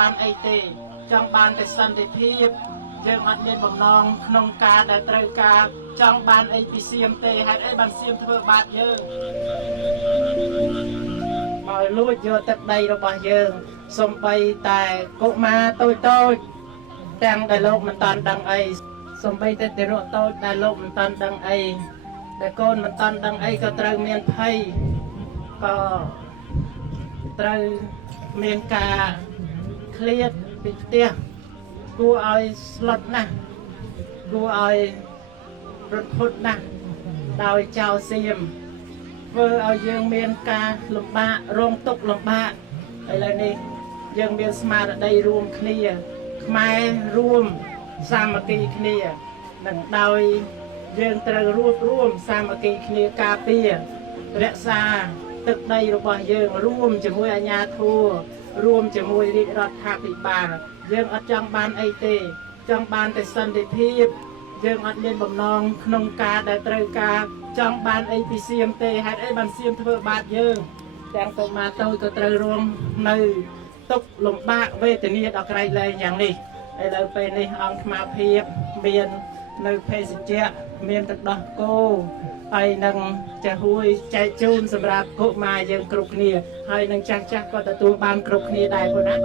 បានអីទេចង់បានតែសន្តិភាពយើងអត់មានបំណងក្នុងការដែលត្រូវការចង់បានអីពីសៀមទេហេតុអីបានសៀមធ្វើបាបយើងមកលួចយកទឹកដីរបស់យើងសំបីតែកុមារតូចទាំងដែលលោកមិនតាន់ដឹងអីសំបីតែទារកតូចដែលលោកមិនតាន់ដឹងអីតែកូនមិនតាន់ដឹងអីក៏ត្រូវមានភ័យក៏ត្រូវមានការឃ្លាតពីផ្ទះគួរឲ្យស្លុតណាស់គួរឲ្យរត់ភុតណាស់ដោយចៅសៀមធ្វើឲ្យយើងមានការលំបាករងទុក្ខលំបាកឥឡូវនេះយើងមានស្មារតីរួមគ្នាខ្មែររួមសាមគ្គីគ្នានឹងដោយយើងត្រូវរួបរวมសាមគ្គីគ្នាការពាររក្សាទឹកដីរបស់យើងរួមជាមួយអាជ្ញាធររួមជាមួយរាជរដ្ឋាភិបាលយើងអត់ចង់បានអីទេចង់បានតែសន្តិភាពយើងអត់មានបំណងក្នុងការដែលត្រូវការចង់បានអីពីសៀមទេហេតុអីបានសៀមធ្វើបាបយើងទាំងកុមារតូចក៏ត្រូវរងនៅទុក្ខលំបាកវេទនាដល់ក្រៃលែងយ៉ាងនេះឥឡូវពេលនេះអង្គអាភិបមាននៅភេសជ្ជៈមានទឹកដោះគោហើយនឹងចាហួយចែកជូនសម្រាប់កុមារយើងគ្រប់គ្នាហើយនឹងចាស់ក៏ទទួលបានគ្រប់គ្នាដែរប៉ុណ្ណា